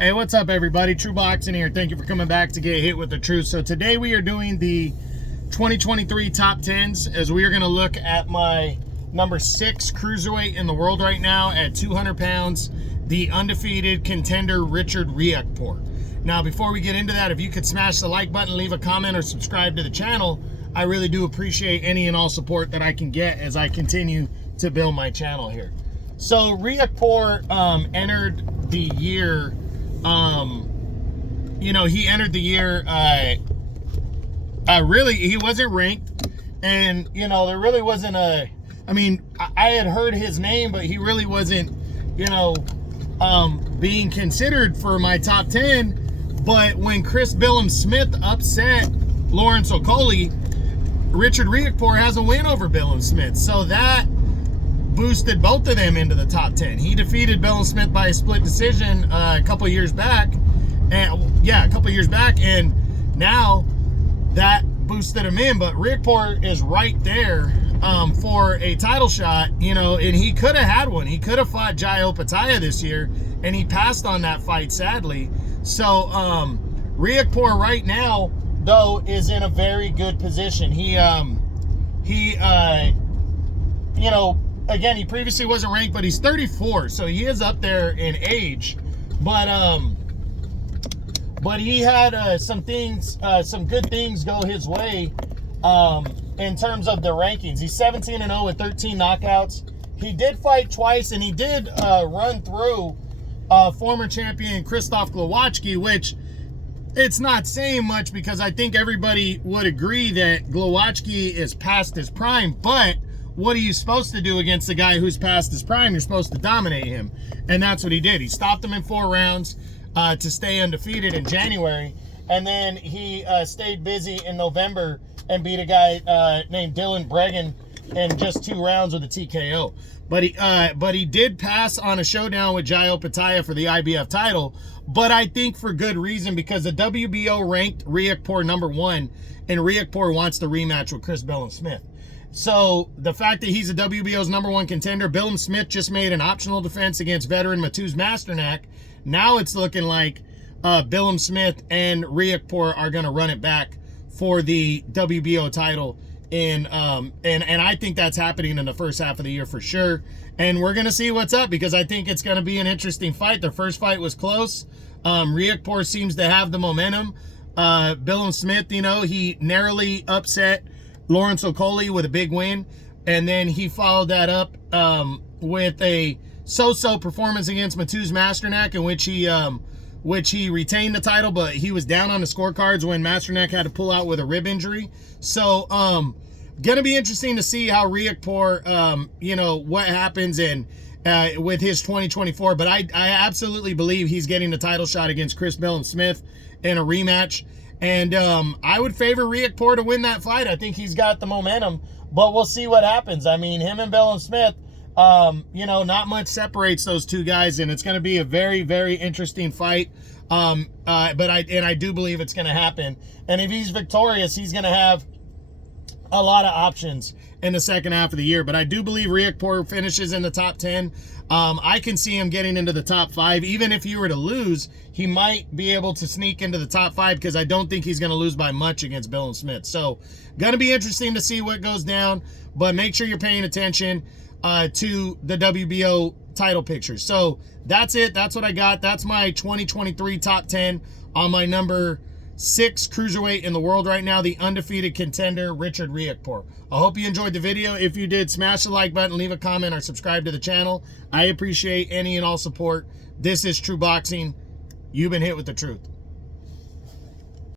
Hey, what's up, everybody? True Boxing here. Thank you for coming back to get hit with the truth. So today we are doing the 2023 top 10s, as we are going to look at my number 6 cruiserweight in the world right now at 200 pounds, the undefeated contender Richard Riakporhe. Now, before we get into that, if you could smash the like button, leave a comment, or subscribe to the channel, I really do appreciate any and all support that I can get as I continue to build my channel here. So Riakporhe entered the year, he entered the year, really, he wasn't ranked, and, there really wasn't I had heard his name, but he really wasn't, being considered for my top 10, but when Chris Smith upset Lawrence Okolie, Richard Riakporhe has a win over Smith, so that boosted both of them into the top 10. He defeated Smith by a split decision a couple years back, and now that boosted him in. But Riakporhe is right there for a title shot, and he could have had one. He could have fought Riakporhe this year, and he passed on that fight, sadly. So Riakporhe right now, though, is in a very good position. Again, he previously wasn't ranked, but he's 34, so he is up there in age. But he had some good things go his way in terms of the rankings. He's 17-0 with 13 knockouts. He did fight twice, and he did run through former champion Krzysztof Glowacki, which it's not saying much because I think everybody would agree that Glowacki is past his prime, but what are you supposed to do against a guy who's past his prime? You're supposed to dominate him, and that's what he did. He stopped him in 4 rounds to stay undefeated in January, and then he stayed busy in November and beat a guy named Dylan Bregan in just 2 rounds with a TKO. But he did pass on a showdown with Riakporhe for the IBF title, but I think for good reason, because the WBO ranked Riakporhe number 1, and Riakporhe wants to rematch with Chris Smith. So the fact that he's the WBO's number 1 contender, Smith just made an optional defense against veteran Mateusz Masternak. Now it's looking like Smith and Riakporhe are going to run it back for the WBO title. And I think that's happening in the first half of the year for sure. And we're going to see what's up, because I think it's going to be an interesting fight. The first fight was close. Riakporhe seems to have the momentum. Smith, he narrowly upset Lawrence Okolie with a big win, and then he followed that up with a so-so performance against Mateusz Masternak, in which he retained the title, but he was down on the scorecards when Masternak had to pull out with a rib injury. So gonna be interesting to see how Riakporhe, what happens in with his 2024, but I absolutely believe he's getting the title shot against Chris Smith in a rematch. And I would favor Riakporhe to win that fight. I think he's got the momentum, but we'll see what happens. I mean, him and Smith, not much separates those two guys, and it's going to be a very, very interesting fight. But I do believe it's going to happen. And if he's victorious, he's going to have a lot of options in the second half of the year. But I do believe Riakporhe finishes in the top 10. I can see him getting into the top 5. Even if he were to lose, he might be able to sneak into the top 5, because I don't think he's going to lose by much against Smith. So, going to be interesting to see what goes down, but make sure you're paying attention to the WBO title picture. So, that's it. That's what I got. That's my 2023 top 10 on my number 6 cruiserweight in the world right now, the undefeated contender, Richard Riakporhe. I hope you enjoyed the video. If you did, smash the like button, leave a comment, or subscribe to the channel. I appreciate any and all support. This is True Boxing. You've been hit with the truth.